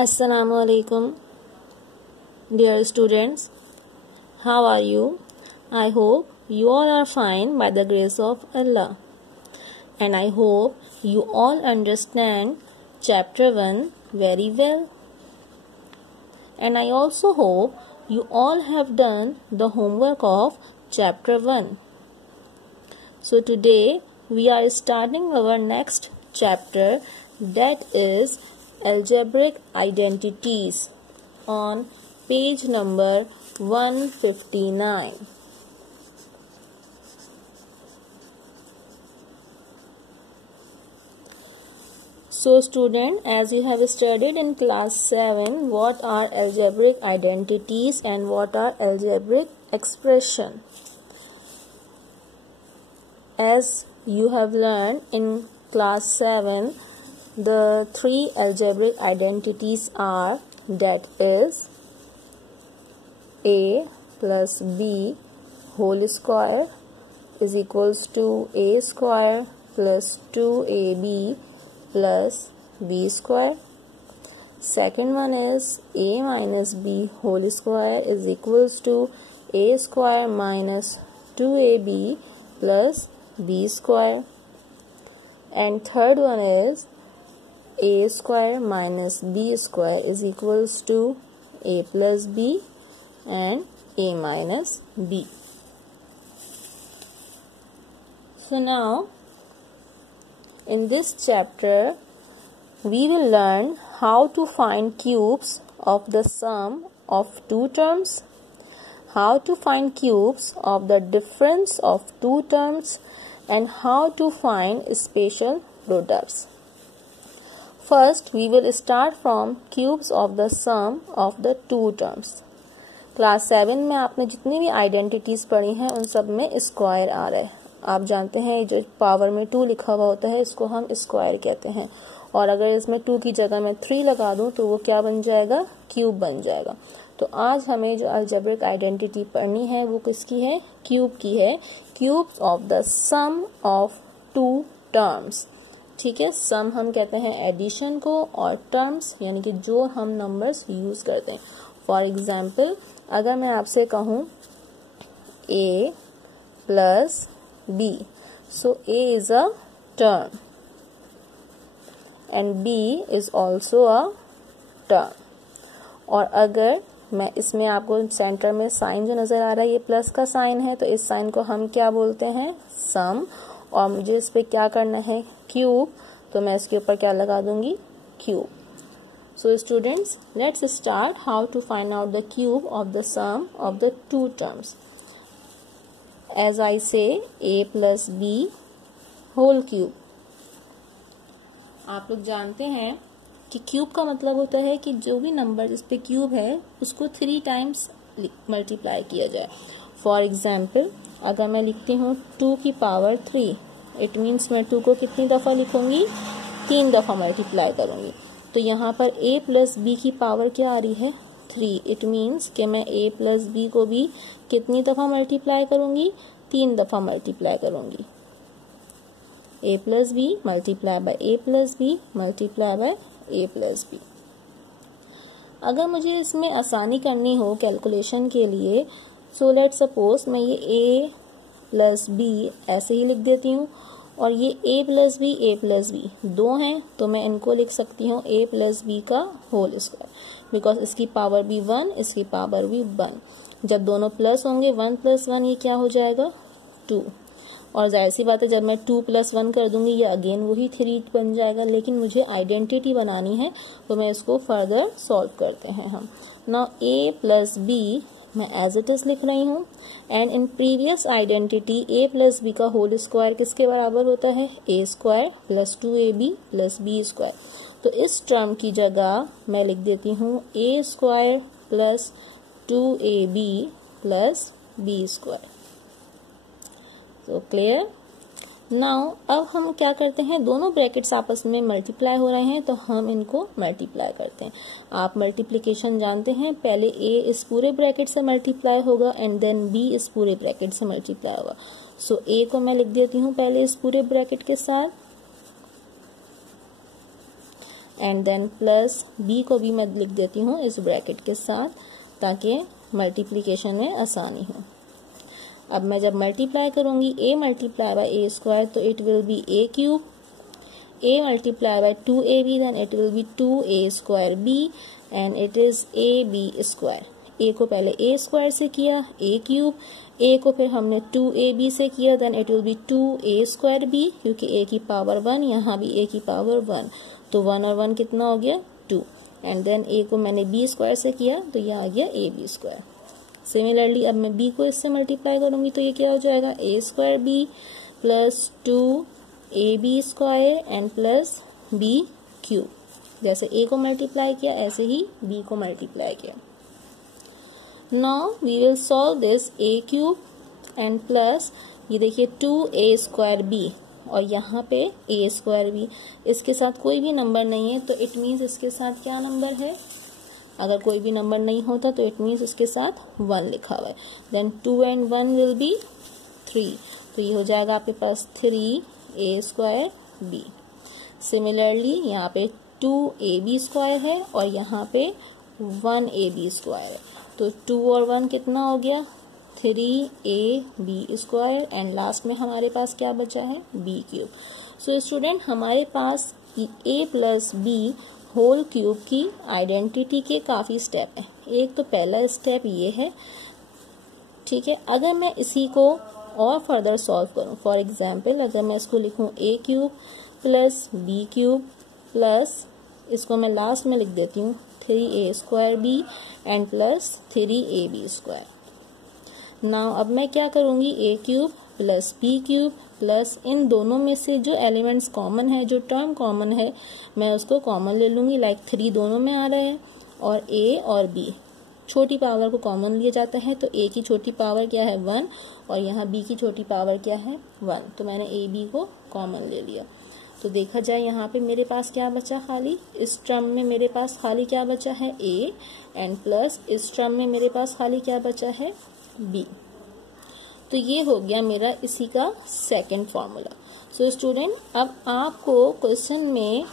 Assalamu alaikum, dear students. How are you? I hope you all are fine by the grace of Allah. And I hope you all understand chapter 1 very well. And I also hope you all have done the homework of chapter 1. So today we are starting our next chapter, that is algebraic identities, on page number 159. So student, as you have studied in class 7 what are algebraic identities and what are algebraic expression, as you have learned in class 7, the three algebraic identities are, that is a plus b whole square is equals to a square plus 2ab plus b square. Second one is a minus b whole square is equals to a square minus 2ab plus b square. And third one is a square minus b square is equals to a plus b and a minus b. So now in this chapter we will learn how to find cubes of the sum of two terms, how to find cubes of the difference of two terms, and how to find special products. First, we will start from cubes of the sum of the two terms. Class 7 में आपने जितनी भी identities पढ़ी हैं उन सब में square आ रहा है. आप जानते हैं जो पावर में 2 लिखा हुआ होता है इसको हम स्क्वायर कहते हैं, और अगर इसमें 2 की जगह मैं 3 लगा दूं तो वो क्या बन जाएगा, क्यूब बन जाएगा. तो आज हमें जो अलजेब्रिक आइडेंटिटी पढ़नी है वो किसकी है, क्यूब की है. Cubes of the sum of two terms. ठीक है, सम हम कहते हैं एडिशन को, और टर्म्स यानी कि जो हम नंबर्स यूज करते हैं. फॉर एग्जाम्पल, अगर मैं आपसे कहूं a plus b, so a is a term and b is also a term. और अगर मैं इसमें आपको सेंटर में साइन जो नजर आ रहा है ये प्लस का साइन है, तो इस साइन को हम क्या बोलते हैं, सम. और मुझे इस पे क्या करना है, क्यूब, तो मैं इसके ऊपर क्या लगा दूंगी, cube. So students, let's start how to find out the cube of the sum of the two terms. As I say a plus B whole cube. आप लोग जानते हैं कि क्यूब का मतलब होता है कि जो भी नंबर जिस पे क्यूब है उसको 3 टाइम्स मल्टीप्लाई किया जाए. फॉर एग्जाम्पल, अगर मैं लिखती हूँ 2 की पावर 3, इट मीन्स मैं 2 को कितनी दफ़ा लिखूंगी, 3 दफ़ा मल्टीप्लाई करूंगी. तो यहाँ पर a प्लस बी की पावर क्या आ रही है, 3. इट मीन्स कि मैं a प्लस बी को भी कितनी दफ़ा मल्टीप्लाई करूंगी, 3 दफ़ा मल्टीप्लाई करूंगी. a plus B multiply by a plus B multiply by a plus B. अगर मुझे इसमें आसानी करनी हो कैलकुलेशन के लिए, सो लेट सपोज मैं ये a प्लस बी ऐसे ही लिख देती हूँ, और ये a प्लस बी दो हैं, तो मैं इनको लिख सकती हूँ a प्लस बी का होल स्क्वायर, बिकॉज इसकी पावर भी 1, इसकी पावर भी 1. जब दोनों प्लस होंगे 1 प्लस 1 ये क्या हो जाएगा, 2. और जाहिर सी बात है जब मैं 2 प्लस 1 कर दूंगी ये अगेन वही 3 बन जाएगा. लेकिन मुझे आइडेंटिटी बनानी है तो मैं इसको फर्दर सॉल्व करते हैं हम. नाउ a प्लस बी मैं एज इट इज लिख रही हूँ, and in previous identity a plus B का होल स्क्वायर किसके बराबर होता है, a square plus 2ab plus b square. तो इस टर्म की जगह मैं लिख देती हूँ a square plus 2ab plus b square. तो क्लियर. नाउ अब हम क्या करते हैं, दोनों ब्रैकेट्स आपस में मल्टीप्लाई हो रहे हैं तो हम इनको मल्टीप्लाई करते हैं. आप मल्टीप्लिकेशन जानते हैं, पहले a इस पूरे ब्रैकेट से मल्टीप्लाई होगा एंड देन b इस पूरे ब्रैकेट से मल्टीप्लाई होगा. सो a को मैं लिख देती हूँ पहले इस पूरे ब्रैकेट के साथ, एंड देन प्लस बी को भी मैं लिख देती हूँ इस ब्रैकेट के साथ ताकि मल्टीप्लिकेशन में आसानी हो। अब मैं जब मल्टीप्लाई करूंगी a multiply by A square तो it will be a cube, a multiply by 2ab then it will be 2a square b and it is ab square. a को पहले a स्क्वायर से किया a क्यूब, a को फिर हमने 2ab से किया then it will be 2a square b, क्योंकि a की पावर 1 यहाँ भी a की पावर 1, तो 1 और 1 कितना हो गया 2, एंड देन a को मैंने b स्क्वायर से किया तो यह आ गया ab स्क्वायर। सिमिलरली अब मैं b को इससे मल्टीप्लाई करूंगी तो ये क्या हो जाएगा a square b plus 2ab square and plus b cube. जैसे a को मल्टीप्लाई किया ऐसे ही b को मल्टीप्लाई किया। Now we will solve this a cube and plus ये देखिए 2a स्क्वायर b और यहाँ पे a स्क्वायर b, इसके साथ कोई भी नंबर नहीं है तो इट मीन्स इसके साथ क्या नंबर है, अगर कोई भी नंबर नहीं होता तो इट मीन्स उसके साथ 1 लिखा हुआ है। देन 2 and 1 विल बी 3, तो ये हो जाएगा आपके पास 3a स्क्वायर b। सिमिलरली यहाँ पे 2ab स्क्वायर है और यहाँ पे 1ab स्क्वायर है, तो 2 और 1 कितना हो गया 3ab स्क्वायर एंड लास्ट में हमारे पास क्या बचा है b क्यूब। सो स्टूडेंट हमारे पास a plus b whole cube की आइडेंटिटी के काफ़ी स्टेप हैं। एक तो पहला स्टेप ये है, ठीक है। अगर मैं इसी को और फर्दर सॉल्व करूं, फॉर एग्जांपल अगर मैं इसको लिखूं a cube plus b cube plus इसको मैं लास्ट में लिख देती हूँ 3a square b and plus 3ab square. Now अब मैं क्या करूँगी a cube plus b cube plus इन दोनों में से जो एलिमेंट्स कॉमन है, जो टर्म कॉमन है, मैं उसको कॉमन ले लूँगी। लाइक 3 दोनों में आ रहा है और a और b छोटी पावर को कॉमन लिया जाता है, तो a की छोटी पावर क्या है 1 और यहाँ b की छोटी पावर क्या है 1, तो मैंने a b को कॉमन ले लिया। तो देखा जाए यहाँ पे मेरे पास क्या बचा खाली, इस टर्म में मेरे पास खाली क्या बचा है a एंड प्लस इस टर्म में मेरे पास खाली क्या बचा है b। तो ये हो गया मेरा इसी का सेकंड फॉर्मूला। सो स्टूडेंट अब आपको क्वेश्चन में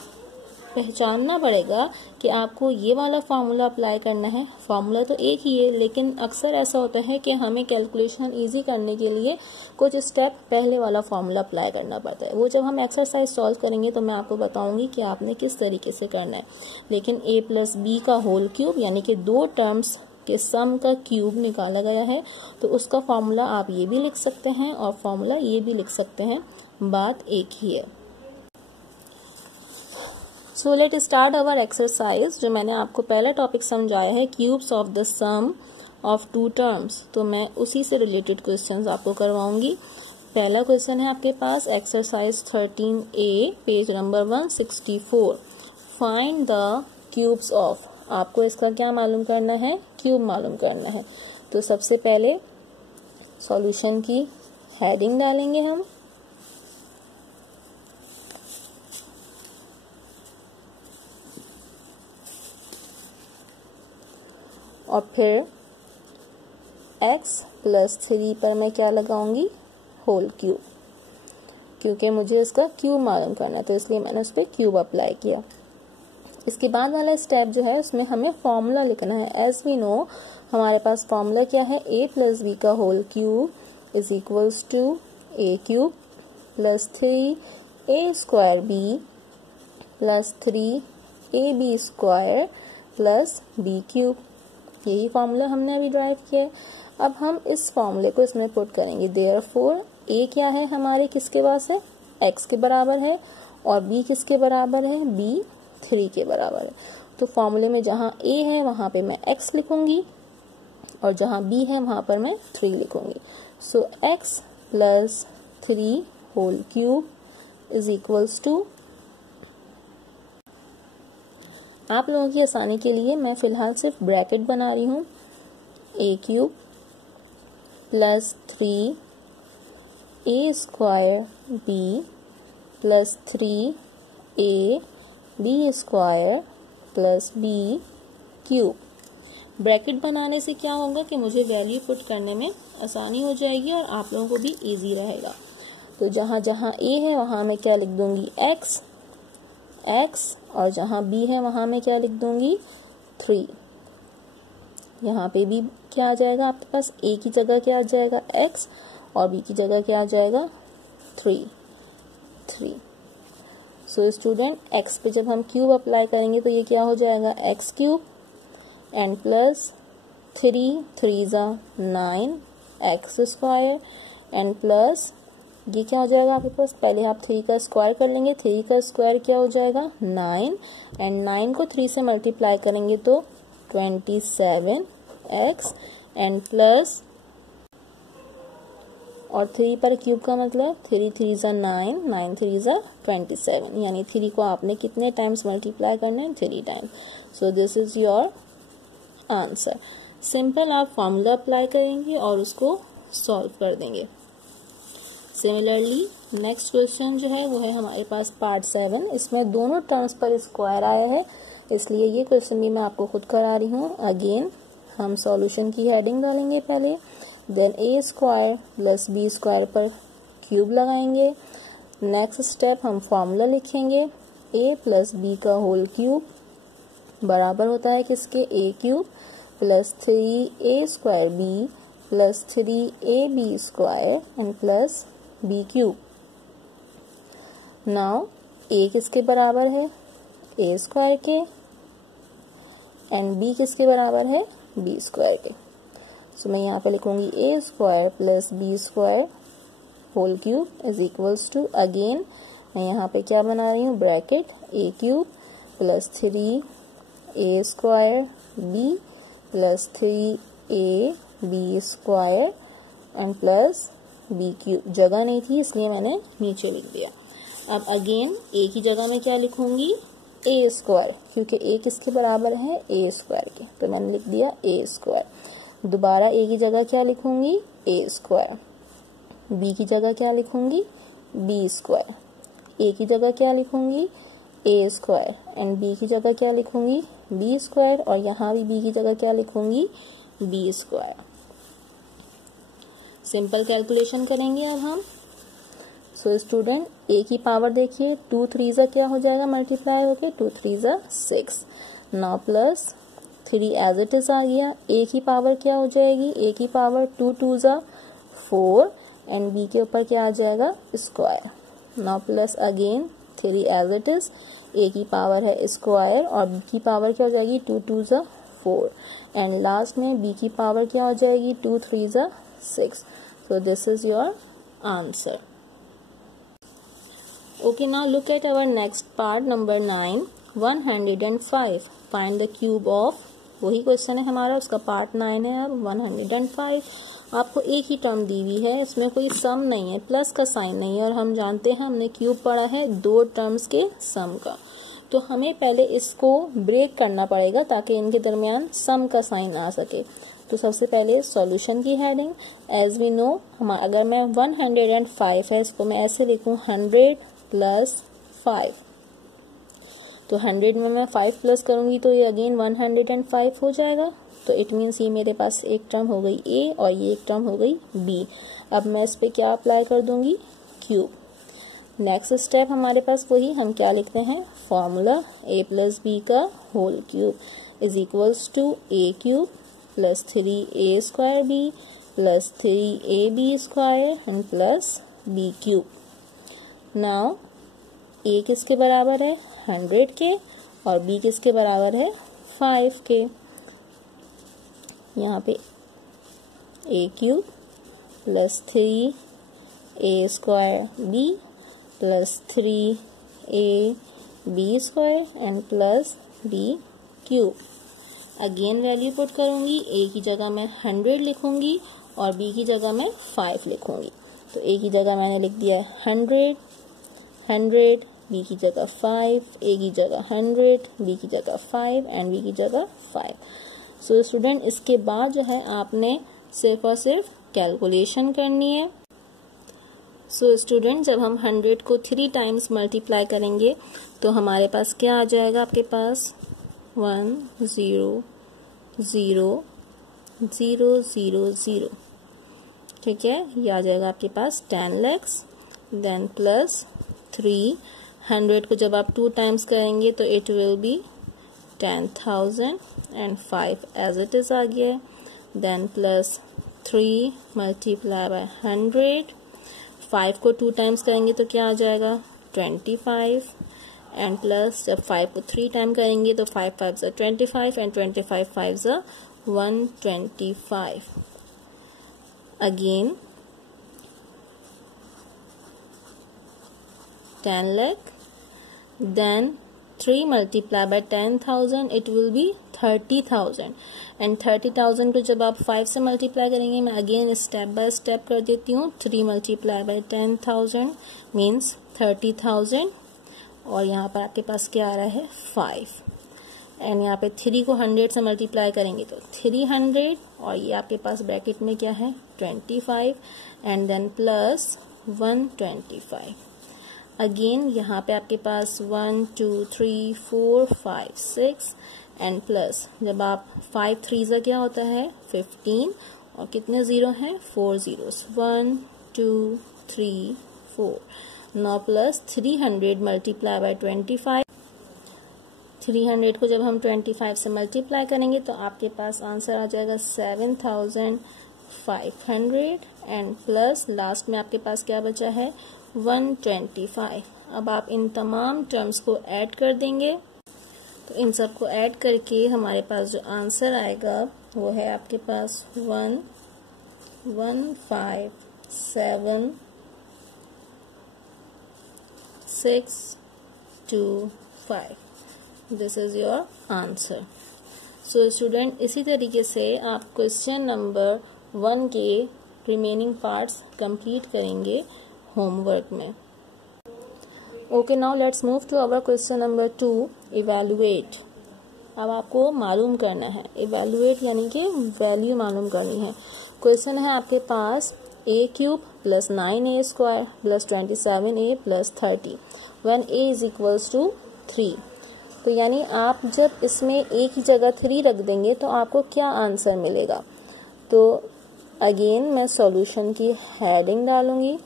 पहचानना पड़ेगा कि आपको ये वाला फार्मूला अप्लाई करना है। फार्मूला तो एक ही है, लेकिन अक्सर ऐसा होता है कि हमें कैलकुलेशन इजी करने के लिए कुछ स्टेप पहले वाला फार्मूला अप्लाई करना पड़ता है। वो जब हम एक्सरसाइज सॉल्व करेंगे तो मैं आपको बताऊंगी कि आपने किस तरीके से करना है। लेकिन a प्लस बी का होल क्यूब यानी कि 2 टर्म्स के सम का क्यूब निकाला गया है, तो उसका फॉर्मूला आप ये भी लिख सकते हैं और फॉर्मूला ये भी लिख सकते हैं, बात एक ही है। So let start our exercise. जो मैंने आपको पहला टॉपिक समझाया है cubes of the sum of 2 terms, तो मैं उसी से रिलेटेड क्वेश्चंस आपको करवाऊंगी। पहला क्वेश्चन है आपके पास exercise 13A page number 164, find the cubes of. आपको इसका क्या मालूम करना है, क्यूब मालूम करना है। तो सबसे पहले सॉल्यूशन की हेडिंग डालेंगे हम, और फिर x प्लस 3 पर मैं क्या लगाऊंगी होल क्यूब, क्योंकि मुझे इसका क्यूब मालूम करना है तो इसलिए मैंने उस पर क्यूब अप्लाई किया। इसके बाद वाला स्टेप जो है उसमें हमें फॉर्मूला लिखना है। एज वी नो हमारे पास फॉर्मूला क्या है, a प्लस बी का whole cube is equals to a cube plus 3a square b plus 3ab square plus b cube. यही फॉर्मूला हमने अभी ड्राइव किया है। अब हम इस फॉर्मूले को इसमें पुट करेंगे। देयरफॉर a क्या है हमारे किसके पास है, x के बराबर है, और b किसके बराबर है, b 3 के बराबर है। तो फॉर्मूले में जहाँ a है वहाँ पे मैं x लिखूंगी और जहाँ b है वहाँ पर मैं 3 लिखूंगी। So x plus 3 whole cube is equals to, आप लोगों की आसानी के लिए मैं फिलहाल सिर्फ ब्रैकेट बना रही हूँ, a cube plus 3a square b plus 3a b square plus b cube. Bracket बनाने से क्या होगा कि मुझे वैल्यू पुट करने में आसानी हो जाएगी और आप लोगों को भी इजी रहेगा। तो जहाँ जहाँ a है वहाँ मैं क्या लिख दूंगी x, x, और जहाँ b है वहाँ मैं क्या लिख दूंगी 3। यहाँ पे भी क्या आ जाएगा आपके पास, a की जगह क्या आ जाएगा x और b की जगह क्या आ जाएगा 3। सो स्टूडेंट x पे जब हम क्यूब अप्लाई करेंगे तो ये क्या हो जाएगा x क्यूब एंड प्लस 3 ज़ा 9 x स्क्वायर एंड प्लस ये क्या हो जाएगा आपके पास, पहले आप 3 का स्क्वायर कर लेंगे, 3 का स्क्वायर क्या हो जाएगा 9 एंड 9 को 3 से मल्टीप्लाई करेंगे तो 27x एंड प्लस, और 3 पर क्यूब का मतलब 3 ज़ा 9, 9 ज़ा 27, यानी 3 को आपने कितने टाइम्स मल्टीप्लाई करना है 3 times. So this is your answer. Simple आप फॉर्मूला अप्लाई करेंगे और उसको सॉल्व कर देंगे। सिमिलरली नेक्स्ट क्वेश्चन जो है वो है हमारे पास पार्ट 7। इसमें दोनों टर्म्स पर स्क्वायर आया है, इसलिए ये क्वेश्चन भी मैं आपको खुद करा रही हूँ। अगेन हम सॉल्यूशन की हेडिंग डालेंगे पहले, then a square plus b square पर क्यूब लगाएंगे। नेक्स्ट स्टेप हम फॉर्मूला लिखेंगे, a प्लस b का होल क्यूब बराबर होता है किसके, a cube plus 3a square b plus 3ab square and plus b cube. Now a किसके बराबर है, a स्क्वायर के, एंड b किसके बराबर है, b स्क्वायर के। सो मैं यहाँ पे लिखूंगी a square plus b square whole cube is equals to, again मैं यहाँ पे क्या बना रही हूँ bracket, a cube plus 3a square b plus 3ab square and plus b cube. जगह नहीं थी इसलिए मैंने नीचे लिख दिया। अब अगेन a की जगह में क्या लिखूंगी a स्क्वायर, क्योंकि a किसके बराबर है a स्क्वायर के, तो मैंने लिख दिया a स्क्वायर। दोबारा a की जगह क्या लिखूंगी a स्क्वायर, b की जगह क्या लिखूंगी b स्क्वायर, a की जगह क्या लिखूंगी a स्क्वायर एंड b की जगह क्या लिखूंगी b स्क्वायर, और यहाँ भी b की जगह क्या लिखूंगी b स्क्वायर। सिंपल कैलकुलेशन करेंगे अब हम। सो स्टूडेंट a की पावर देखिए 2 3 ज़ा क्या हो जाएगा मल्टीप्लाई होके 2 3 ज़ा 6, now plus 3 as it is आ गया। a की पावर क्या हो जाएगी, a की पावर 2 2 ज़ा 4 एंड b के ऊपर क्या आ जाएगा square. Now plus again 3 as it is, a की पावर है स्क्वायर और b की पावर क्या हो जाएगी 2 2 ज़ा 4 एंड लास्ट में b की पावर क्या हो जाएगी 2 3 ज़ा 6। So this is your answer. Okay, now look at our next part number 9, 105. Find the cube of, वही क्वेश्चन है हमारा, उसका पार्ट 9 है। अब 105 आपको एक ही टर्म दी हुई है, इसमें कोई सम नहीं है, प्लस का साइन नहीं है, और हम जानते हैं हमने क्यूब पढ़ा है दो टर्म्स के सम का, तो हमें पहले इसको ब्रेक करना पड़ेगा ताकि इनके दरमियान सम का साइन आ सके। तो सबसे पहले सॉल्यूशन की हेडिंग, एज वी नो अगर मैं 105 है इसको मैं ऐसे लिखूं 100 प्लस 5, तो 100 में मैं 5 प्लस करूंगी तो ये अगेन 105 हो जाएगा। तो इट मीन्स ये मेरे पास एक टर्म हो गई a और ये एक टर्म हो गई b। अब मैं इस पे क्या अप्लाई कर दूंगी क्यूब। नेक्स्ट स्टेप हमारे पास वही, हम क्या लिखते हैं फॉर्मूला, a प्लस b का whole cube is equals to a cube plus 3a square b plus 3ab square and plus b cube. Now a किसके बराबर है 100 के और b किसके बराबर है 5 के। यहाँ पे a cube plus 3a square b plus 3ab square and plus b cube. Again value put करूंगी, a की जगह मैं 100 लिखूंगी और b की जगह मैं 5 लिखूंगी। तो a की जगह मैंने लिख दिया 100, b की जगह 5, a की जगह 100, b की जगह 5 एंड b की जगह 5। सो स्टूडेंट इसके बाद जो है आपने सिर्फ और सिर्फ कैलकुलेशन करनी है। सो स्टूडेंट जब हम 100 को 3 टाइम्स मल्टीप्लाई करेंगे तो हमारे पास क्या आ जाएगा, आपके पास 1 0 0 0 0 0, ठीक है, ये आ जाएगा आपके पास 10 lakhs, देन प्लस 3 100 को जब आप 2 टाइम्स करेंगे तो it will be 10,000 and 5 as it is आ गया है। देन प्लस 3 मल्टीप्लाई बाय 100, 5 को 2 टाइम्स करेंगे तो क्या आ जाएगा 25 एंड प्लस जब 5 को 3 टाइम करेंगे तो 5 5 ज़ा 25 एंड 25 5 ज़ा 125। Again 10 lakh, then 3 multiplied by 10,000 it will be 30,000 and 30,000 को जब आप 5 से मल्टीप्लाई करेंगे, मैं अगेन स्टेप बाय स्टेप कर देती हूँ। 3 मल्टीप्लाई बाय 10,000 मीन्स 30,000 और यहाँ पर आपके पास क्या आ रहा है 5 एंड यहाँ पे 3 को 100 से मल्टीप्लाई करेंगे तो 300 और ये आपके पास ब्रैकेट में क्या है 25 एंड देन प्लस 125। अगेन यहाँ पे आपके पास 1 2 3 4 5 6 एंड प्लस जब आप 5 3 ज़ा क्या होता है 15 और कितने ज़ीरो हैं 4 zeros 1 2 3 4। Now plus 300 multiply by 25, 300 को जब हम 25 से मल्टीप्लाई करेंगे तो आपके पास आंसर आ जाएगा 7,500 एंड प्लस लास्ट में आपके पास क्या बचा है 125। अब आप इन तमाम टर्म्स को ऐड कर देंगे तो इन सब को ऐड करके हमारे पास जो आंसर आएगा वो है आपके पास 1,157,625। This is your answer. So student, इसी तरीके से आप क्वेश्चन नंबर 1 के रिमेनिंग पार्ट्स कंप्लीट करेंगे होमवर्क में। Okay, now let's move to our question number 2, evaluate. अब आपको मालूम करना है, इवैल्यूएट यानी कि वैल्यू मालूम करनी है। क्वेश्चन है आपके पास a³ plus 9a² plus 27a plus 30 when a is equals to 3। तो यानी आप जब इसमें a की जगह 3 रख देंगे तो आपको क्या आंसर मिलेगा। तो अगेन मैं सॉल्यूशन की हेडिंग डालूंगी।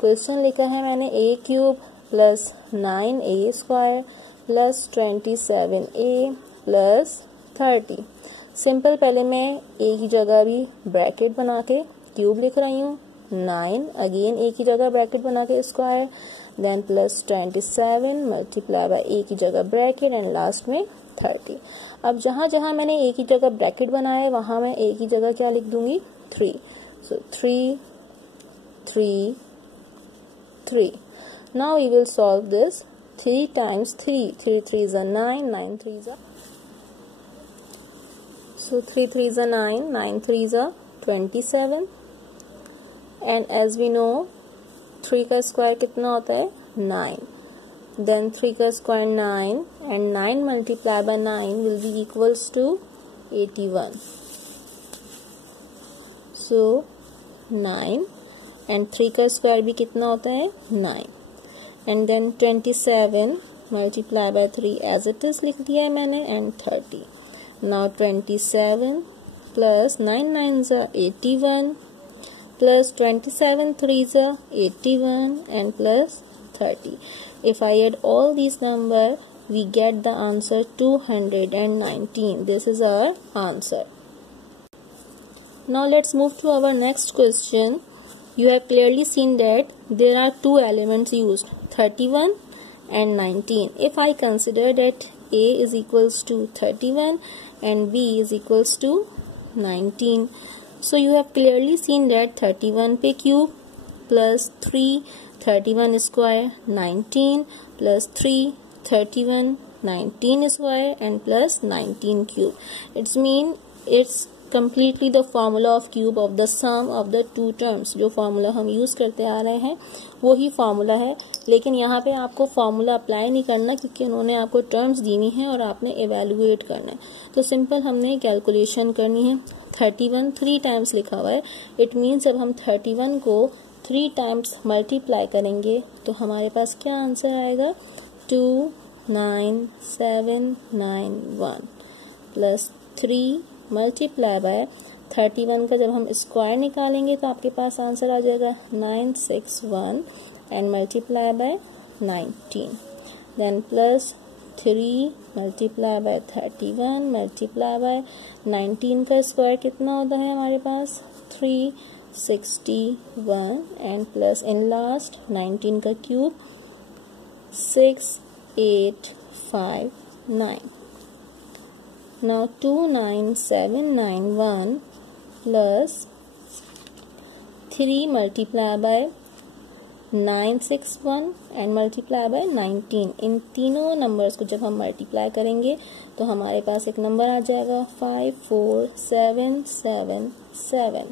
क्वेश्चन लिखा है मैंने a³ plus 9a² plus 27a plus 30। Simple, पहले मैं a की जगह भी ब्रैकेट बना के क्यूब लिख रही हूँ, 9 अगेन a की जगह ब्रैकेट बना के square, then plus 27 multiply by a की जगह ब्रैकेट एंड लास्ट में 30। अब जहाँ जहाँ मैंने a की जगह ब्रैकेट बनाया है वहाँ मैं a की जगह क्या लिख दूंगी 3। सो 3 3 3। Now we will solve this 3 times 3. 3 3s are 9, 9 3s are, so 3 3s are 9, 9 3s are 27 and as we know 3 का स्क्वायर कितना होता है 9, then 3 का square 9 and 9 multiplied by 9 will be equals to 81. So 9 and 3 का square भी कितना होता है 9 and then 27 multiply by 3 as it is लिख दिया है मैंने and 30. Now 27 plus 9 9s are 81 plus 27 3s are 81 and plus 30. If I add all these numbers we get the answer 219. This is our answer. Now let's move to our next question. You have clearly seen that there are two elements used, 31 and 19. If I consider that A is equals to 31 and B is equals to 19. So you have clearly seen that 31 पे cube plus 3 31 square 19 plus 3 31 19 square and plus 19 cube. It's completely the formula of cube of the sum of the two terms. जो formula हम use करते आ रहे हैं वो ही formula है, लेकिन यहाँ पे आपको formula अप्लाई नहीं करना क्योंकि उन्होंने आपको terms दीनी है और आपने evaluate करना है। तो सिंपल हमने कैलकुलेशन करनी है। 31 3 टाइम्स लिखा हुआ है, इट मीन्स जब हम 31 को 3 टाइम्स मल्टीप्लाई करेंगे तो हमारे पास क्या आंसर आएगा 29791 प्लस 3 मल्टीप्लाई बाय 31 का जब हम स्क्वायर निकालेंगे तो आपके पास आंसर आ जाएगा 961 and multiply by 19। Then plus 3 multiply by 31 multiply by 19 का स्क्वायर कितना होता है हमारे पास 361 एंड प्लस इन लास्ट 19 का cube 685 now 29791 plus 3 multiply by 961 and multiply by 19 इन तीनों नंबर्स को जब हम मल्टीप्लाई करेंगे तो हमारे पास एक नंबर आ जाएगा 54777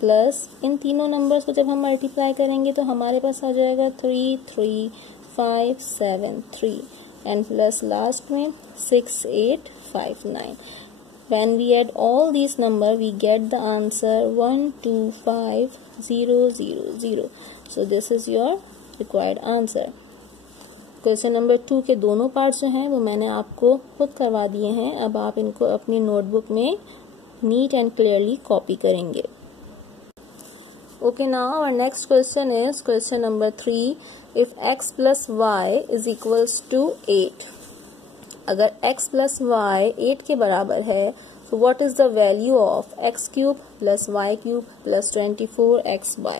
प्लस इन तीनों नंबर्स को जब हम मल्टीप्लाई करेंगे तो हमारे पास आ जाएगा 33573 एंड प्लस लास्ट में 6859. When we add all these numbers, we get the answer 125000. So this is your required answer. Question number 2 के दोनों पार्ट्स जो हैं वो मैंने आपको खुद करवा दिए हैं. अब आप इनको अपनी नोटबुक में नीट एंड क्लियरली कॉपी करेंगे. Okay, now our next question is question number 3. If x plus y is equals to 8. अगर x plus y 8 के बराबर है so what is the value of x cube plus y cube plus 24xy.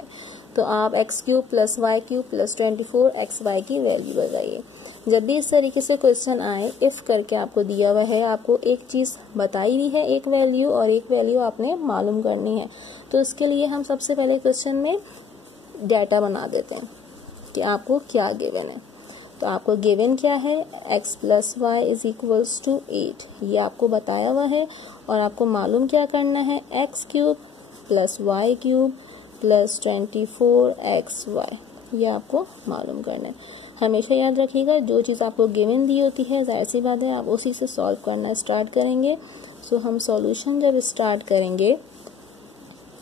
तो आप x cube plus y cube plus 24xy की value लगाइए. जब भी इस तरीके से क्वेश्चन आए इफ करके आपको दिया हुआ है, आपको एक चीज़ बताई हुई है एक वैल्यू और एक वैल्यू आपने मालूम करनी है. तो इसके लिए हम सबसे पहले क्वेश्चन में डाटा बना देते हैं कि आपको क्या गिवन है. तो आपको गिवन क्या है x plus Y is equals to 8 ये आपको बताया हुआ है और आपको मालूम क्या करना है x cube plus Y cube plus 24xy ये आपको मालूम करना है. हमेशा याद रखिएगा जो चीज़ आपको गिवन दी होती है जाहिर सी बात है आप उसी से सॉल्व करना स्टार्ट करेंगे. सो हम सॉल्यूशन जब स्टार्ट करेंगे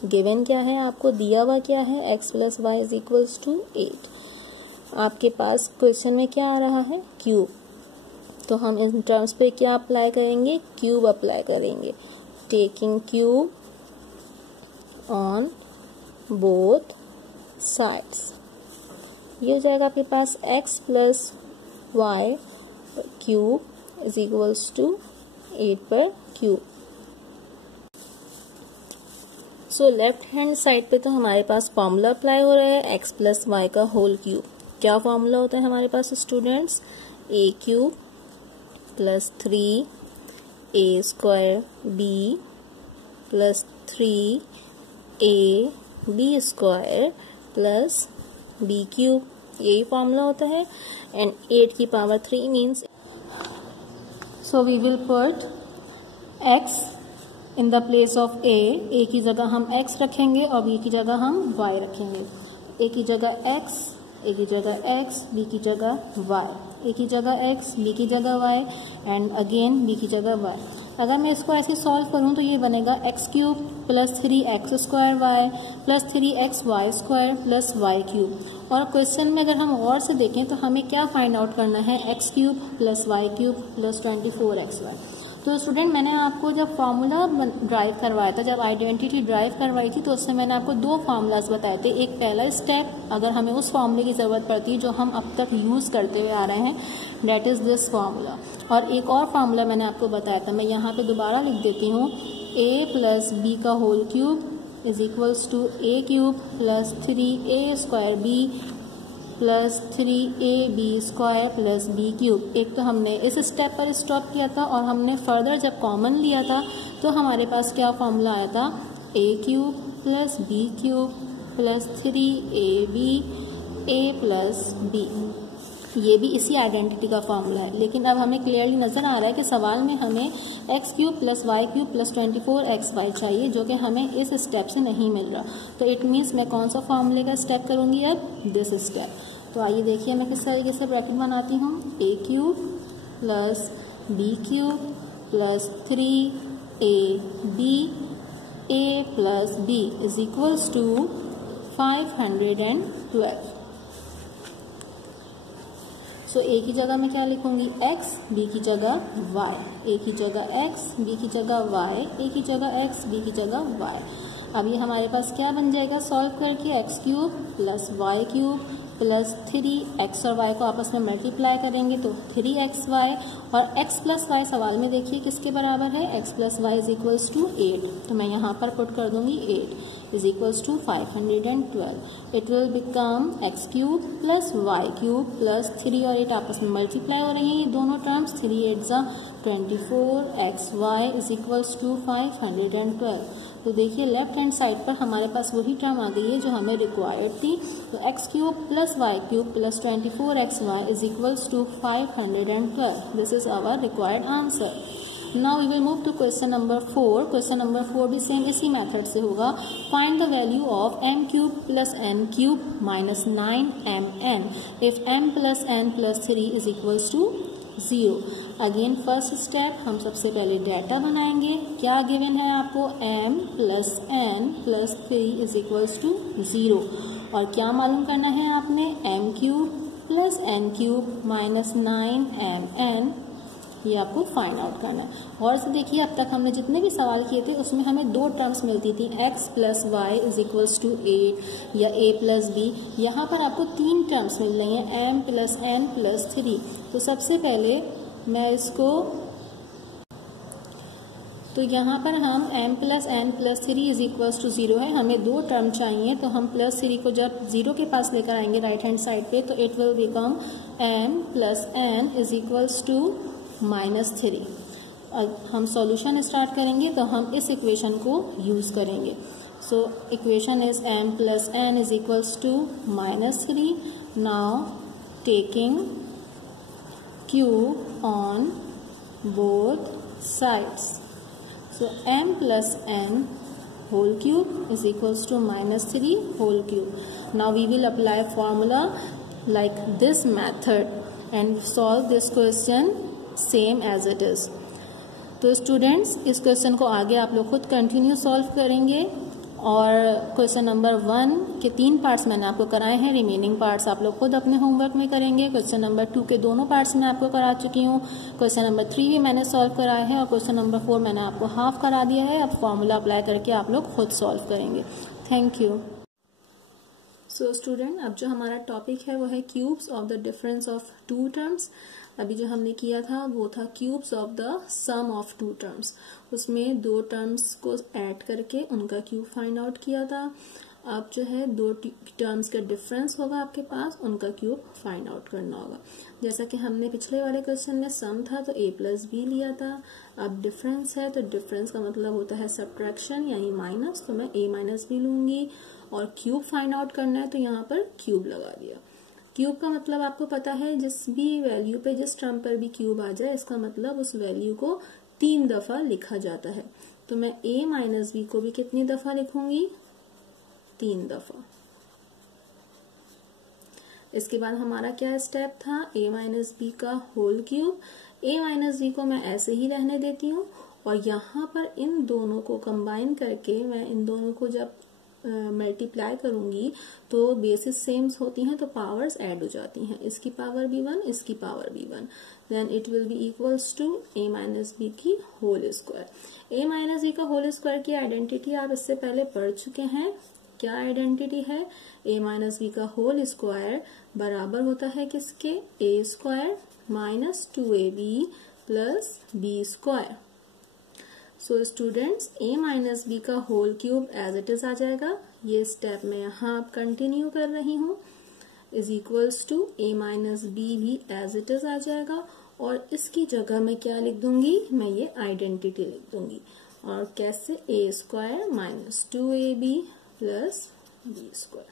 गिवन क्या है आपको दिया हुआ क्या है x plus Y is equals to 8. आपके पास क्वेश्चन में क्या आ रहा है क्यूब. तो हम इन टर्म्स पे क्या अप्लाई करेंगे क्यूब अप्लाई करेंगे. Taking cube on both sides ये हो जाएगा आपके पास x plus Y cube is equals to 8 पर cube. So left hand side पे तो हमारे पास फॉर्मूला अप्लाई हो रहा है x प्लस वाई का होल क्यूब. क्या फॉर्मूला होता है हमारे पास students a cube plus 3a square b plus 3ab square plus b cube यही फॉर्मूला होता है. एंड 8 की power 3 means so we will put x in the place of a की जगह हम x रखेंगे और b की जगह हम y रखेंगे. a की जगह x a की जगह x b की जगह y a की जगह x b की जगह y एंड अगेन b की जगह y. अगर मैं इसको ऐसे सॉल्व करूं तो ये बनेगा x cube plus 3x square y plus 3x y square plus y cube. और क्वेश्चन में अगर हम गौर से देखें तो हमें क्या फाइंड आउट करना है x cube plus y cube plus 24xy. तो स्टूडेंट मैंने आपको जब फार्मूला ड्राइव करवाया था जब आइडेंटिटी ड्राइव करवाई थी तो उससे मैंने आपको 2 फार्मूलाज बताए थे. एक पहला स्टेप अगर हमें उस फार्मूले की ज़रूरत पड़ती है जो हम अब तक यूज़ करते हुए आ रहे हैं डेट इज़ दिस फार्मूला. और एक और फार्मूला मैंने आपको बताया था मैं यहाँ पे दोबारा लिख देती हूँ a प्लस बी का whole cube is equals to a cube plus 3a square b plus 3ab square plus b cube. एक तो हमने इस स्टेप पर स्टॉप किया था और हमने फर्दर जब कॉमन लिया था तो हमारे पास क्या फॉर्मूला आया था a cube plus b cube plus 3ab a plus b. ये भी इसी आइडेंटिटी का फॉर्मूला है. लेकिन अब हमें क्लियरली नज़र आ रहा है कि सवाल में हमें x cube plus Y cube plus 24xy चाहिए जो कि हमें इस स्टेप से नहीं मिल रहा. तो इट मीन्स मैं कौन सा फॉर्मूले का स्टेप करूँगी अब दिस स्टेप. तो आइए देखिए मैं किस तरीके से ब्रैकेट बनाती हूँ. a cube plus b cube plus 3ab a plus b is equals to 512. So a की जगह मैं क्या लिखूंगी x b की जगह y a की जगह x b की जगह y a की जगह x b की जगह y. अब ये हमारे पास क्या बन जाएगा सॉल्व करके, X cube plus Y cube plus 3x और y को आपस में मल्टीप्लाई करेंगे तो 3xy, और x प्लस वाई सवाल में देखिए किसके बराबर है, x plus Y is equals to 8, तो मैं यहाँ पर पुट कर दूंगी 8 is equals to 512. It will become x cube plus Y cube plus 3 और 8 आपस में मल्टीप्लाई हो रही हैं ये दोनों टर्म्स, 3 8 जा 24xy इज इक्वल्स टू 512. तो देखिए लेफ्ट हैंड साइड पर हमारे पास वही टर्म आ गई है जो हमें रिक्वायर्ड थी, तो x cube plus Y cube plus 24xy is equals to 512. This is our required answer. Now we will move to question number 4. Question number 4 भी सेम इसी मेथड से होगा. Find the value of m cube plus n cube minus 9mn if m plus n plus 3 is equals to 0. Again first step, हम सबसे पहले data बनाएंगे. क्या given है आपको, m plus n plus 3 is equals to 0, और क्या मालूम करना है आपने, m cube plus n cube minus 9mn, ये आपको फाइंड आउट करना है. और से देखिए अब तक हमने जितने भी सवाल किए थे उसमें हमें दो टर्म्स मिलती थी, x plus Y is equals to 8 या a प्लस बी. यहाँ पर आपको तीन टर्म्स मिल रही हैं, m प्लस n प्लस 3. तो सबसे पहले मैं इसको, तो यहाँ पर हम m plus n plus 3 is equals to 0 है, हमें दो टर्म चाहिए, तो हम प्लस 3 को जब 0 के पास लेकर आएंगे राइट हैंड साइड पे तो it will become m plus n is equals to minus 3. हम सॉल्यूशन स्टार्ट करेंगे तो हम इस इक्वेशन को यूज करेंगे. So equation is m plus n is equals to minus 3. Now taking cube on both sides. So m plus n whole cube is equals to minus 3 whole cube. Now we will apply formula like this method and solve this question same as it is. तो students इस question को आगे आप लोग खुद continue solve करेंगे, और question number 1 के 3 पार्ट्स मैंने आपको कराए हैं, रिमेनिंग पार्ट्स आप लोग खुद अपने होमवर्क में करेंगे. क्वेश्चन नंबर 2 के दोनों पार्ट्स मैं आपको करा चुकी हूँ, क्वेश्चन नंबर 3 भी मैंने सॉल्व कराया है, और क्वेश्चन नंबर 4 मैंने आपको हाफ करा दिया है. अब फॉर्मूला अप्लाई करके आप लोग खुद सॉल्व करेंगे. Thank you. सो स्टूडेंट, अब जो हमारा टॉपिक है वो है cubes of the difference of two terms. अभी जो हमने किया था वो था cubes of the sum of two terms, उसमें दो टर्म्स को ऐड करके उनका क्यूब फाइंड आउट किया था. अब जो है दो टर्म्स का डिफरेंस होगा आपके पास, उनका क्यूब फाइंड आउट करना होगा. जैसा कि हमने पिछले वाले क्वेश्चन में सम था तो a प्लस बी लिया था, अब डिफरेंस है तो डिफरेंस का मतलब होता है सब्ट्रैक्शन यानी माइनस, तो मैं a माइनस बी लूंगी. और क्यूब फाइंड आउट करना है तो यहाँ पर क्यूब लगा दिया. क्यूब का मतलब आपको पता है, जिस भी वैल्यू पे जिस टर्म पर भी क्यूब आ जाए इसका मतलब उस वैल्यू को 3 दफा लिखा जाता है. तो मैं a माइनस बी को भी कितनी दफा लिखूंगी, 3 दफा. इसके बाद हमारा क्या स्टेप था, a माइनस बी का whole cube. a minus b को मैं ऐसे ही रहने देती हूँ, और यहाँ पर इन दोनों को कंबाइन करके मैं इन दोनों को जब मल्टीप्लाई करूंगी तो बेसिस सेम्स होती हैं तो पावर्स ऐड हो जाती हैं, इसकी पावर भी 1 इसकी पावर भी 1, then it will be equals to a minus B की whole square. a minus B का होल स्क्वायर की आइडेंटिटी आप इससे पहले पढ़ चुके हैं. क्या आइडेंटिटी है, a माइनस बी का होल स्क्वायर बराबर होता है किसके, a square minus 2ab plus b square. So students, a minus B का whole cube as it is आ जाएगा, ये स्टेप मैं यहाँ कंटिन्यू कर रही हूँ, is equals to a minus B भी एज इट इज आ जाएगा, और इसकी जगह मैं क्या लिख दूंगी, मैं ये आइडेंटिटी लिख दूंगी. और कैसे, a square minus 2ab plus b square.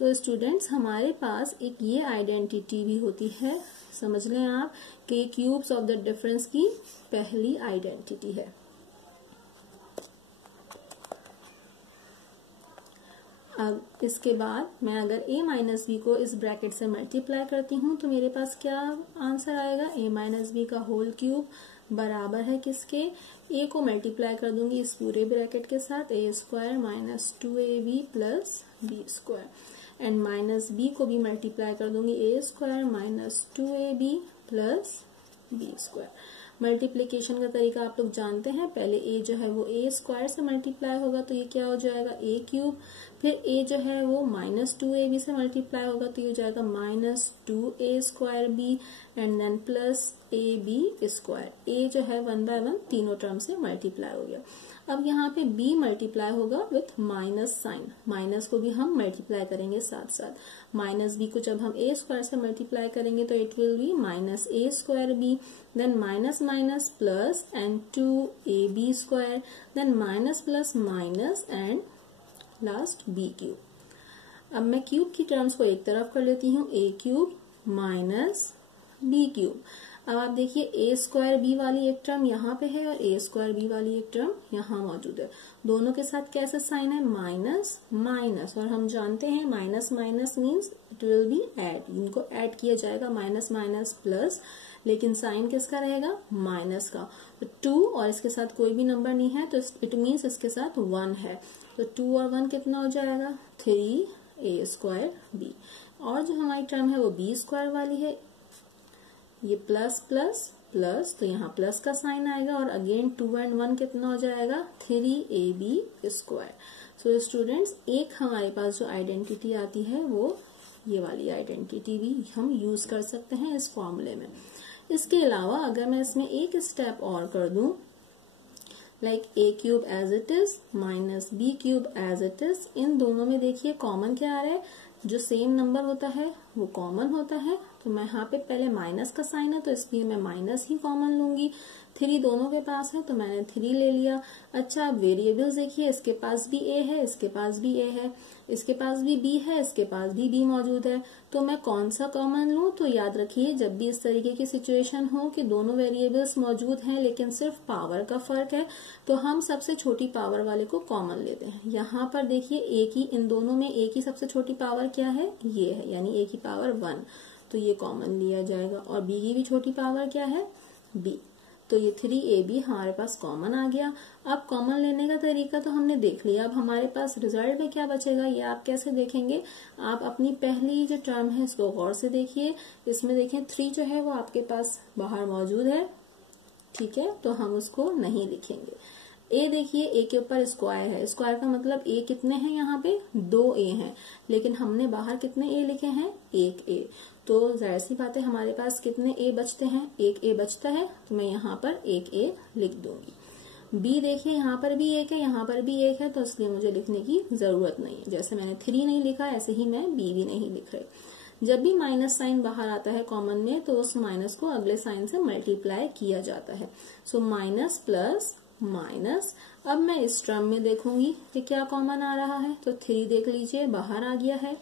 तो स्टूडेंट्स, हमारे पास एक ये आइडेंटिटी भी होती है, समझ लें आप कि क्यूब्स ऑफ द डिफरेंस की पहली आइडेंटिटी है. अब इसके बाद मैं अगर a माइनस बी को इस ब्रैकेट से मल्टीप्लाई करती हूँ तो मेरे पास क्या आंसर आएगा, a माइनस बी का होल क्यूब बराबर है किसके, a को मल्टीप्लाई कर दूंगी इस पूरे ब्रैकेट के साथ, a square minus 2ab plus b square, and minus b को भी मल्टीप्लाई कर दूंगी a square minus 2ab plus b square. Multiplication का तरीका आप लोग जानते हैं, पहले a जो है वो a स्क्वायर से मल्टीप्लाई होगा तो ये क्या हो जाएगा a क्यूब, फिर a जो है वो -2ab से मल्टीप्लाई होगा तो ये हो जाएगा -2a square b and then plus ab square. a जो है 1 बाय 1 तीनों टर्म से मल्टीप्लाई हो गया। अब यहाँ पे b मल्टीप्लाई होगा विथ माइनस साइन, माइनस को भी हम मल्टीप्लाई करेंगे साथ साथ। माइनस b को जब हम a स्क्वायर से मल्टीप्लाई करेंगे तो it will be -a square b, then minus minus plus and 2ab square, then minus plus minus and last b cube. अब मैं क्यूब की टर्म्स को एक तरफ कर लेती हूँ, a cube minus b cube. अब आप देखिए a स्क्वायर b वाली एक टर्म यहाँ पे है और a स्क्वायर b वाली एक टर्म यहाँ मौजूद है, दोनों के साथ कैसे साइन है माइनस माइनस, और हम जानते हैं minus minus means it will be add, इनको ऐड किया जाएगा माइनस माइनस प्लस, लेकिन साइन किसका रहेगा माइनस का। तो 2 और इसके साथ कोई भी नंबर नहीं है तो इट मीन्स इसके साथ 1 है, तो 2 और 1 कितना हो जाएगा 3a स्क्वायर b। और जो हमारी टर्म है वो b स्क्वायर वाली है, ये प्लस प्लस प्लस तो यहाँ प्लस का साइन आएगा और अगेन 2 एंड 1 कितना हो जाएगा 3ab स्क्वायर। सो स्टूडेंट्स एक हमारे पास जो आइडेंटिटी आती है वो ये वाली आइडेंटिटी भी हम यूज कर सकते हैं इस फॉर्मूले में। इसके अलावा अगर मैं इसमें एक स्टेप और कर दूं, like a cube as it is minus b cube as it is, इन दोनों में देखिए कॉमन क्या आ रहा है, जो सेम नंबर होता है वो कॉमन होता है, तो मैं यहाँ पे पहले माइनस का साइन है तो इसलिए मैं माइनस ही कॉमन लूंगी। 3 दोनों के पास है तो मैंने 3 ले लिया। अच्छा अब वेरिएबल्स देखिए, इसके पास भी a है, इसके पास भी a है, इसके पास भी b है, इसके पास भी b मौजूद है, तो मैं कौन सा कॉमन लूं। तो याद रखिए जब भी इस तरीके की सिचुएशन हो कि दोनों वेरिएबल्स मौजूद हैं लेकिन सिर्फ पावर का फर्क है, तो हम सबसे छोटी पावर वाले को कॉमन लेते हैं। यहाँ पर देखिए a की, इन दोनों में a की सबसे छोटी पावर क्या है ये है, यानी a की पावर 1, तो ये कॉमन लिया जाएगा। और b की भी छोटी पावर क्या है b, तो ये 3ab हमारे पास कॉमन आ गया। अब कॉमन लेने का तरीका तो हमने देख लिया, अब हमारे पास रिजल्ट में क्या बचेगा ये आप कैसे देखेंगे। आप अपनी पहली जो टर्म है इसको गौर से देखिए, इसमें देखें 3 जो है वो आपके पास बाहर मौजूद है, ठीक है, तो हम उसको नहीं लिखेंगे। a देखिए a के ऊपर स्क्वायर है, स्क्वायर का मतलब a कितने हैं यहाँ पे 2a हैं, लेकिन हमने बाहर कितने a लिखे हैं 1a, तो जाहिर सी बात है हमारे पास कितने a बचते हैं 1a बचता है, तो मैं यहाँ पर 1a लिख दूंगी। b देखिए यहाँ पर भी 1 है, यहाँ पर भी 1 है, तो इसलिए मुझे लिखने की जरूरत नहीं है। जैसे मैंने 3 नहीं लिखा ऐसे ही मैं b भी नहीं लिख रही। जब भी माइनस साइन बाहर आता है कॉमन में तो उस माइनस को अगले साइन से मल्टीप्लाई किया जाता है। So minus plus minus. अब मैं इस टर्म में देखूंगी कि क्या कॉमन आ रहा है, तो 3 देख लीजिए बाहर आ गया है,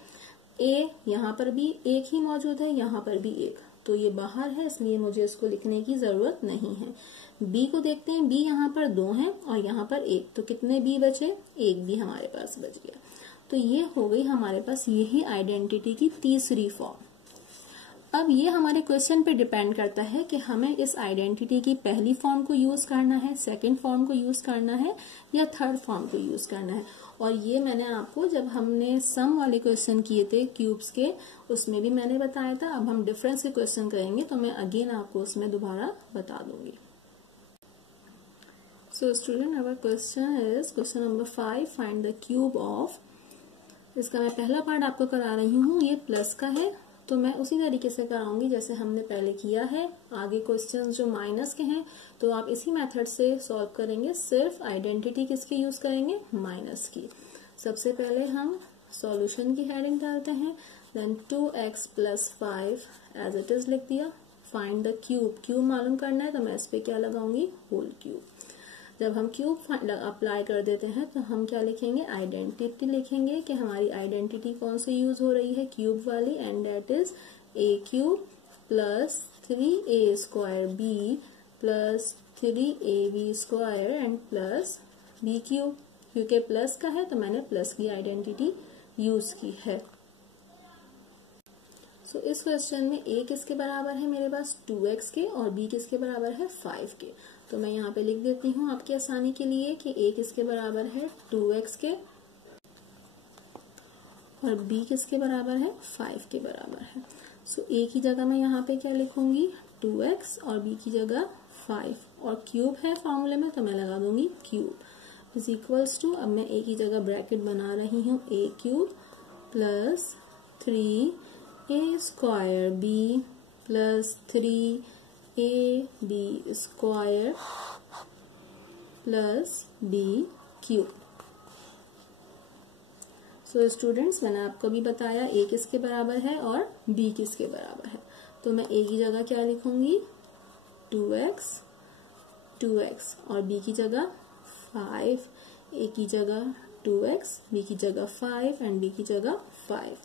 a यहाँ पर भी 1 ही मौजूद है, यहाँ पर भी 1, तो ये बाहर है इसलिए मुझे इसको लिखने की जरूरत नहीं है। b को देखते हैं, b यहाँ पर 2 है और यहाँ पर 1, तो कितने b बचे 1 b हमारे पास बच गया। तो ये हो गई हमारे पास यही आइडेंटिटी की तीसरी फॉर्म। अब ये हमारे क्वेश्चन पे डिपेंड करता है कि हमें इस आइडेंटिटी की पहली फॉर्म को यूज करना है, सेकंड फॉर्म को यूज करना है या थर्ड फॉर्म को यूज करना है। और ये मैंने आपको जब हमने सम वाले क्वेश्चन किए थे क्यूब्स के उसमें भी मैंने बताया था। अब हम डिफरेंस के क्वेश्चन करेंगे तो मैं अगेन आपको उसमें दोबारा बता दूंगी। So student our question is question number 5, find the cube of. इसका मैं पहला पार्ट आपको करा रही हूँ, ये प्लस का है तो मैं उसी तरीके से कराऊंगी जैसे हमने पहले किया है। आगे क्वेश्चंस जो माइनस के हैं तो आप इसी मेथड से सॉल्व करेंगे, सिर्फ आइडेंटिटी किसकी यूज करेंगे माइनस की। सबसे पहले हम सॉल्यूशन की हेडिंग डालते हैं, then 2x + 5 as it is लिख दिया। फाइंड द क्यूब, क्यूब मालूम करना है तो मैं इस पे क्या लगाऊंगी होल क्यूब। जब हम क्यूब अप्लाई कर देते हैं तो हम क्या लिखेंगे आइडेंटिटी लिखेंगे कि हमारी आइडेंटिटी कौन सी यूज हो रही है क्यूब वाली, and that is a cube plus 3a square b plus 3ab square and plus b cube. क्योंकि प्लस का है तो मैंने प्लस की आइडेंटिटी यूज की है। सो इस क्वेश्चन में a किसके बराबर है मेरे पास 2x के और b किसके बराबर है 5 के। तो मैं यहाँ पे लिख देती हूँ आपकी आसानी के लिए कि a किसके बराबर है 2x के और b किसके बराबर है 5 के बराबर है। सो a की जगह मैं यहाँ पे क्या लिखूंगी 2x और b की जगह 5 और क्यूब है फॉर्मूले में तो मैं लगा दूंगी क्यूब इज इक्वल्स टू, अब मैं एक ही जगह ब्रैकेट बना रही हूँ, a cube plus 3a square b plus 3ab square plus b cube. So students, मैंने आपको भी बताया a किसके बराबर है और b किसके बराबर है, तो मैं a की जगह क्या लिखूंगी 2x और b की जगह 5, a की जगह 2x, b की जगह 5 एंड b की जगह 5।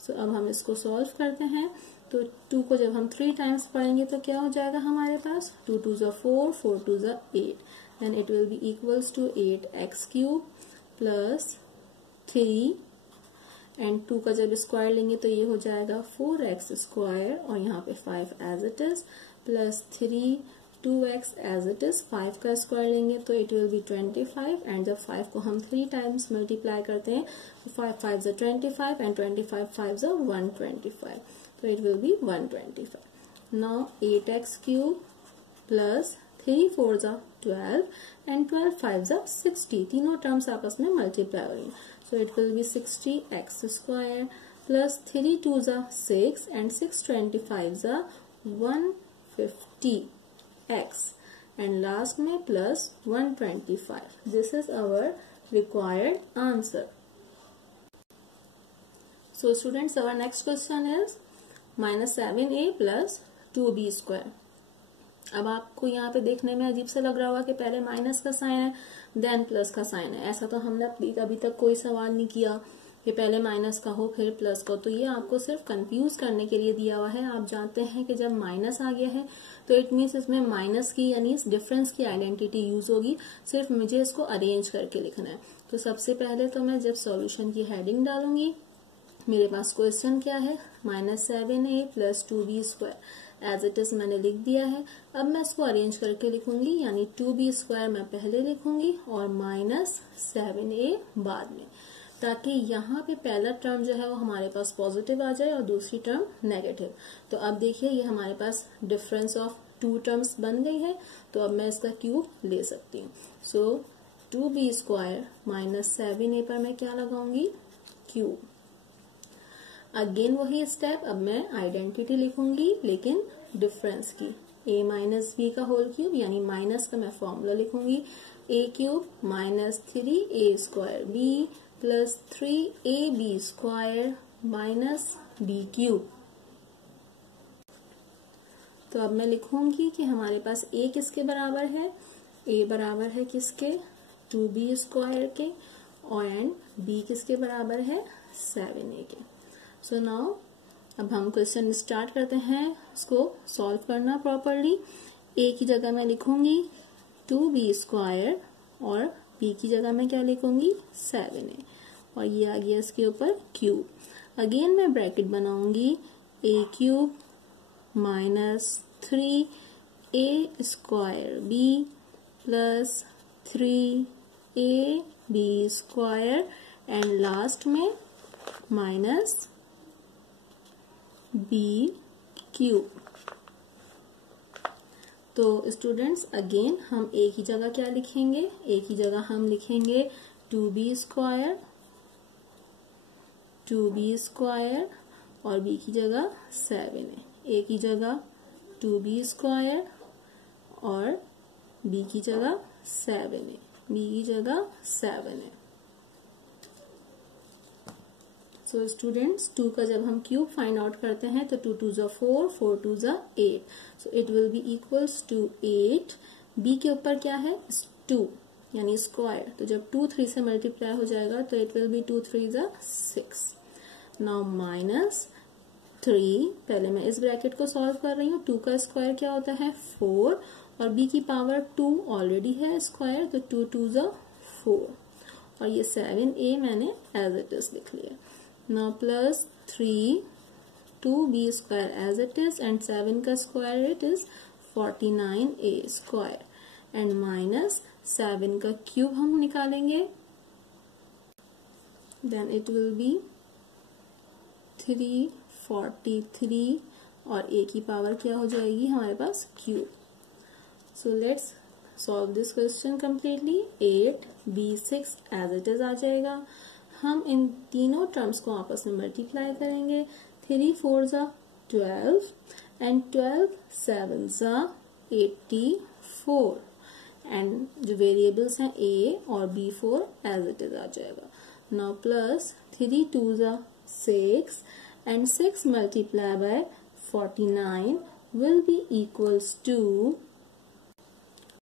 सो अब हम इसको सॉल्व करते हैं, तो 2 को जब हम 3 टाइम्स पढ़ेंगे तो क्या हो जाएगा हमारे पास 2 2 ज़ा 4, 4 2 ज़ा 8, then it will be equals to 8x cube plus 3 and 2 का जब स्क्वायर लेंगे तो ये हो जाएगा 4x स्क्वायर और यहाँ पे 5 as it is plus 3 2x as it is, 5 का स्क्वायर लेंगे तो इट विल बी 25 एंड जब 5 को हम 3 टाइम्स मल्टीप्लाई करते हैं तो 5 5 ज़ा 25 एंड 25 5 ज़ा 125, तो it will B 125। Now 8x cube plus 3 4 ज़ा 12 एंड 12 5 ज़ा 60, तीनों टर्म्स आपस में मल्टीप्लाई हो रही हैं, so it will be 60x square plus 3 2 ज़ा 6 and 6 25 ज़ा 150x and last में plus 125. This is our required answer. So students, our next question is minus 7a plus 2b square. अब आपको यहाँ पे देखने में अजीब सा लग रहा होगा कि पहले माइनस का साइन है देन प्लस का साइन है, ऐसा तो हमने अभी तक कोई सवाल नहीं किया कि पहले माइनस का हो फिर प्लस का हो, तो ये आपको सिर्फ कंफ्यूज करने के लिए दिया हुआ है। आप जानते हैं कि जब माइनस आ गया है तो इट मीन्स इसमें माइनस की यानी इस डिफरेंस की आइडेंटिटी यूज होगी, सिर्फ मुझे इसको अरेंज करके लिखना है। तो सबसे पहले तो मैं जब सॉल्यूशन की हेडिंग डालूंगी, मेरे पास क्वेश्चन क्या है -7a plus 2b square, as it is मैंने लिख दिया है। अब मैं इसको अरेंज करके लिखूंगी, यानी 2b स्क्वायर मैं पहले लिखूंगी और -7a बाद में, ताकि यहाँ पे पहला टर्म जो है वो हमारे पास पॉजिटिव आ जाए और दूसरी टर्म नेगेटिव। तो अब देखिए ये हमारे पास डिफरेंस ऑफ 2 टर्म्स बन गई है, तो अब मैं इसका क्यूब ले सकती हूँ। सो 2b स्क्वायर -7a पर मैं क्या लगाऊंगी क्यूब। अगेन वही स्टेप, अब मैं आइडेंटिटी लिखूंगी लेकिन डिफरेंस की, a माइनस बी का होल क्यूब, यानी माइनस का मैं फॉर्मूला लिखूंगी a cube minus 3a square b plus 3ab square minus b cube. तो अब मैं लिखूंगी कि हमारे पास a किसके बराबर है, a बराबर है किसके 2b स्क्वायर के, एंड b किसके बराबर है 7a के। सो नाउ अब हम क्वेश्चन स्टार्ट करते हैं इसको सॉल्व करना प्रॉपरली। a की जगह मैं लिखूंगी 2b स्क्वायर और b की जगह मैं क्या लिखूंगी 7a, और ये आ गया इसके ऊपर क्यूब। अगेन मैं ब्रैकेट बनाऊंगी a cube minus 3a square b plus 3ab square and last में माइनस b क्यूब। तो स्टूडेंट्स अगेन हम a की जगह क्या लिखेंगे, a की जगह हम लिखेंगे 2b स्क्वायर और b की जगह 7a, a की जगह 2b स्क्वायर और b की जगह 7a, b की जगह 7a। सो स्टूडेंट्स 2 का जब हम क्यूब फाइंड आउट करते हैं तो 2 2 ज़ा 4, 4 2 ज़ा 8, so it will be equals to 8। b के ऊपर क्या है 2 यानी स्क्वायर, तो जब 2 3 से मल्टीप्लाई हो जाएगा तो इट विल बी 2 3 ज़ा 6। नाउ माइनस 3, पहले मैं इस ब्रैकेट को सॉल्व कर रही हूँ, 2 का स्क्वायर क्या होता है 4 और b की पावर 2 ऑलरेडी है स्क्वायर, तो 2 2 ज़ा 4 और ये 7a मैंने एज इट इज लिख लिया। Now plus 3 2b square as it is and 7 का square it is 49a square and minus 7 का cube हम निकालेंगे, then it will be 343 और a की पावर क्या हो जाएगी हमारे पास cube. So let's solve this question completely. 8 B6 as it is आ जाएगा। हम इन तीनों टर्म्स को आपस में मल्टीप्लाई करेंगे। 3 4 ज़ा 12 एंड 12 7 ज़ा 84 एंड जो वेरिएबल्स हैं A और B4 एज इट इज आ जाएगा। नाउ प्लस 3 2 ज़ा 6 and 6 multiplied by 49 will be equals to